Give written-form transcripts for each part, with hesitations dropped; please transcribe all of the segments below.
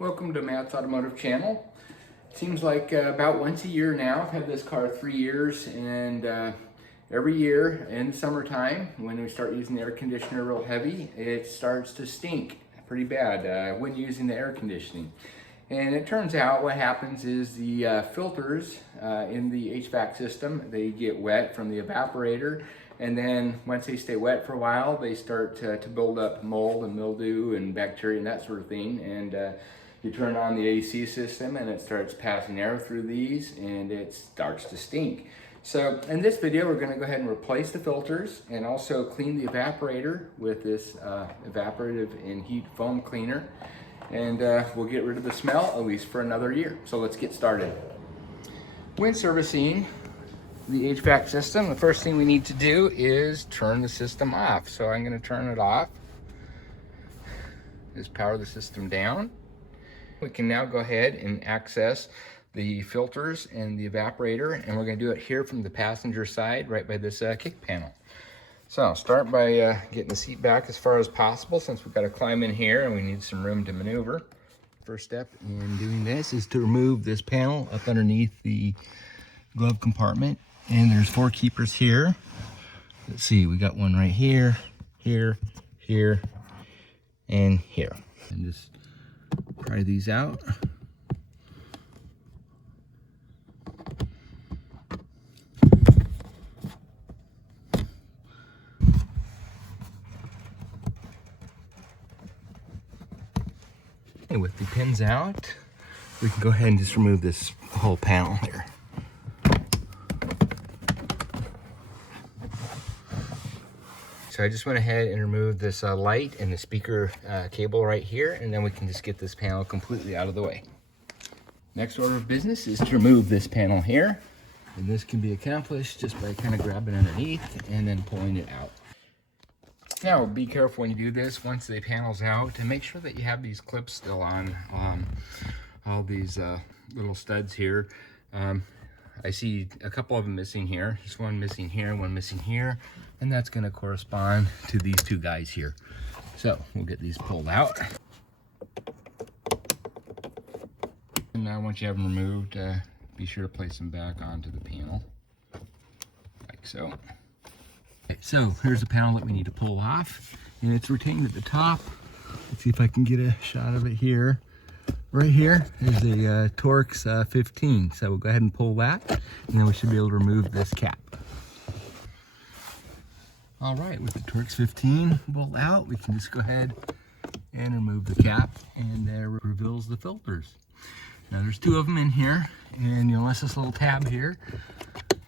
Welcome to Matt's Automotive Channel. Seems like about once a year now. I've had this car 3 years, and every year in the summertime, when we start using the air conditioner real heavy, it starts to stink pretty bad when using the air conditioning. And it turns out what happens is the filters in the HVAC system, they get wet from the evaporator, and then once they stay wet for a while, they start to build up mold and mildew and bacteria and that sort of thing. And you turn on the AC system and it starts passing air through these and it starts to stink. So in this video, we're going to go ahead and replace the filters and also clean the evaporator with this evaporative and heat foam cleaner. And we'll get rid of the smell at least for another year. So let's get started. When servicing the HVAC system, the first thing we need to do is turn the system off. So I'm going to turn it off. Just power the system down. We can now go ahead and access the filters and the evaporator, and we're going to do it here from the passenger side right by this kick panel. So I'll start by getting the seat back as far as possible, since we've got to climb in here and we need some room to maneuver. First step in doing this is to remove this panel up underneath the glove compartment, and there's 4 keepers here. Let's see, we got one right here, here, here, and here. And just pry these out. And with the pins out, we can go ahead and just remove this whole panel here. So I just went ahead and removed this light and the speaker cable right here, and then we can just get this panel completely out of the way. Next order of business is to remove this panel here, and this can be accomplished just by kind of grabbing underneath and then pulling it out. Now be careful when you do this once the panel's out, and make sure that you have these clips still on all these little studs here. I see a couple of them missing here. There's one missing here, one missing here, and that's going to correspond to these 2 guys here. So we'll get these pulled out. And now once you have them removed, be sure to place them back onto the panel, like so. Okay, so here's the panel that we need to pull off, and it's retained at the top. Let's see if I can get a shot of it here. Right here is the Torx 15, so we'll go ahead and pull that, and then we should be able to remove this cap. All right, with the Torx 15 pulled out, we can just go ahead and remove the cap, and there reveals the filters. Now there's 2 of them in here, and you'll notice this little tab here.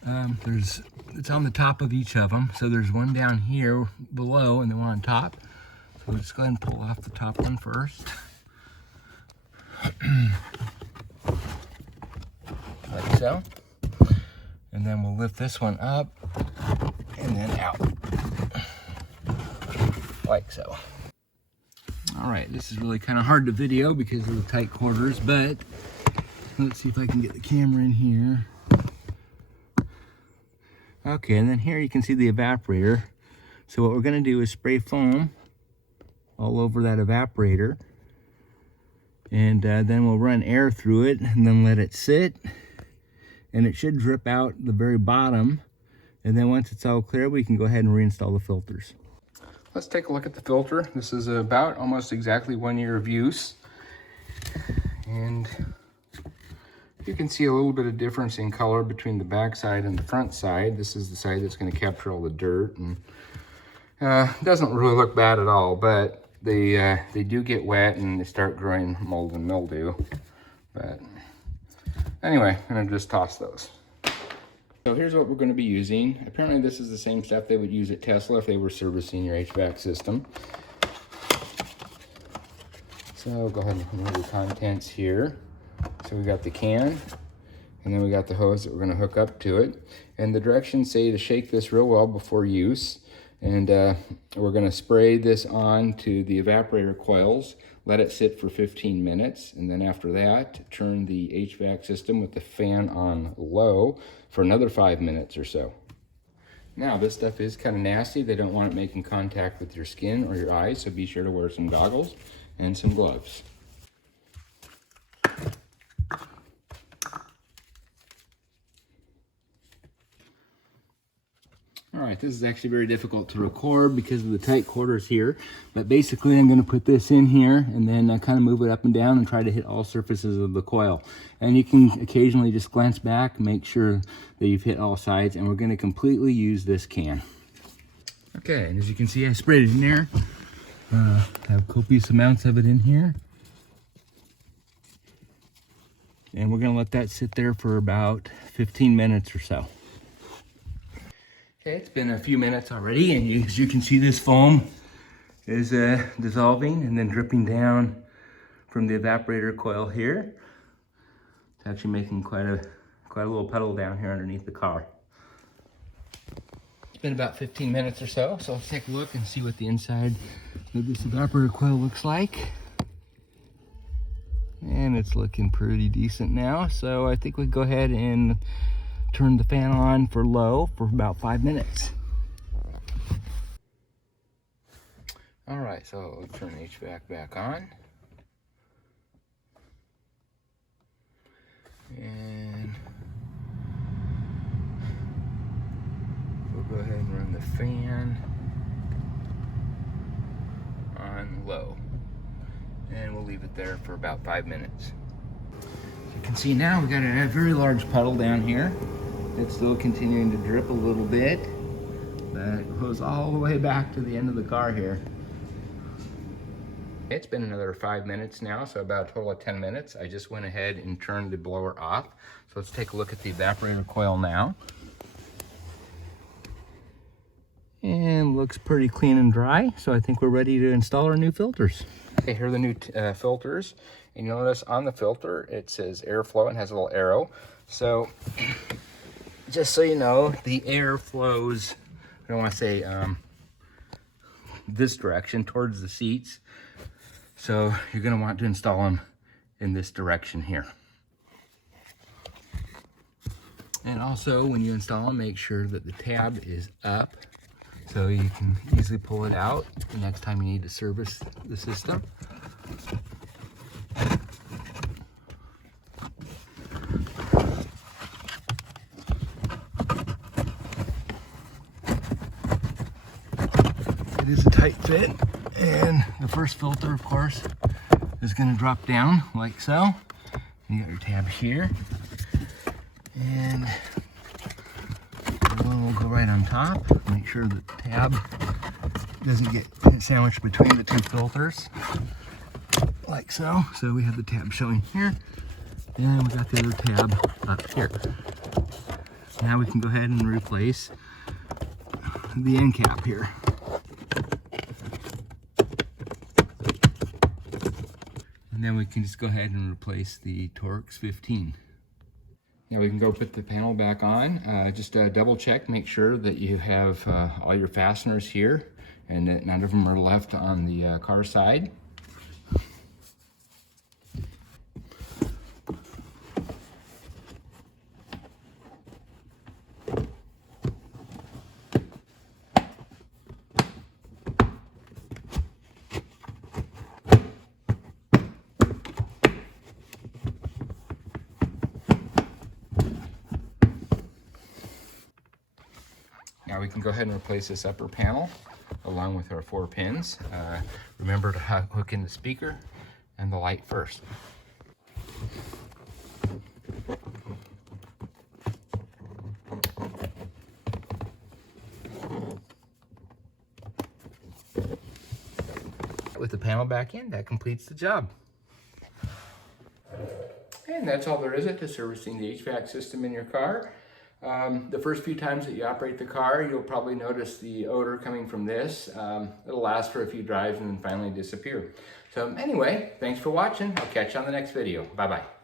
It's on the top of each of them, so there's one down here below and then one on top. So we'll just go ahead and pull off the top one first. Like so. And then we'll lift this one up and then out. Like so. All right, this is really kind of hard to video because of the tight quarters, but let's see if I can get the camera in here. Okay, and then here you can see the evaporator. So what we're going to do is spray foam all over that evaporator, and then we'll run air through it and then let it sit, and it should drip out the very bottom, and then once it's all clear, we can go ahead and reinstall the filters. Let's take a look at the filter. This is about almost exactly 1 year of use, and you can see a little bit of difference in color between the back side and the front side. This is the side that's going to capture all the dirt, and doesn't really look bad at all, but they do get wet and they start growing mold and mildew. But anyway, I'm going to just toss those. So here's what we're going to be using. Apparently this is the same stuff they would use at Tesla if they were servicing your HVAC system. So go ahead and remove the contents here. So we got the can, and then we got the hose that we're going to hook up to it. And the directions say to shake this real well before use. And we're going to spray this on to the evaporator coils, let it sit for 15 minutes, and then after that, turn the HVAC system with the fan on low for another 5 minutes or so. Now, this stuff is kind of nasty. They don't want it making contact with your skin or your eyes, so be sure to wear some goggles and some gloves. right, this is actually very difficult to record because of the tight quarters here, but basically I'm going to put this in here and then kind of move it up and down and try to hit all surfaces of the coil. And you can occasionally just glance back, make sure that you've hit all sides, and we're going to completely use this can. Okay, and as you can see, I sprayed it in there. Have copious amounts of it in here. And we're going to let that sit there for about 15 minutes or so. Okay, it's been a few minutes already, and as you can see, this foam is dissolving and then dripping down from the evaporator coil here. It's actually making quite a little puddle down here underneath the car. It's been about 15 minutes or so, so let's take a look and see what the inside of this evaporator coil looks like. And it's looking pretty decent now, so I think we go ahead and turn the fan on for low for about 5 minutes. All right, so we'll turn the HVAC back on. And we'll go ahead and run the fan on low. And we'll leave it there for about 5 minutes. You can see now we got a very large puddle down here. It's still continuing to drip a little bit, but it goes all the way back to the end of the car here. It's been another 5 minutes now, so about a total of 10 minutes. I just went ahead and turned the blower off. So let's take a look at the evaporator coil now. And looks pretty clean and dry, so I think we're ready to install our new filters. Okay, here are the new filters. And you'll notice on the filter, it says airflow and has a little arrow. So just so you know, the air flows, I don't want to say this direction towards the seats. So you're going to want to install them in this direction here. And also when you install them, make sure that the tab is up so you can easily pull it out the next time you need to service the system. It is a tight fit, and the first filter, of course, is going to drop down like so. You got your tab here, and the one will go right on top. Make sure the tab doesn't get sandwiched between the two filters, like so. So we have the tab showing here, and we got the other tab up here. Now we can go ahead and replace the end cap here. And then we can just go ahead and replace the Torx 15. Now we can go put the panel back on. Just double check, make sure that you have all your fasteners here and that none of them are left on the car side. Now we can go ahead and replace this upper panel along with our 4 pins. Remember to hook in the speaker and the light first. With the panel back in, that completes the job. And that's all there is to servicing the HVAC system in your car. The first few times that you operate the car, you'll probably notice the odor coming from this. It'll last for a few drives and then finally disappear. So anyway, thanks for watching. I'll catch you on the next video. Bye-bye.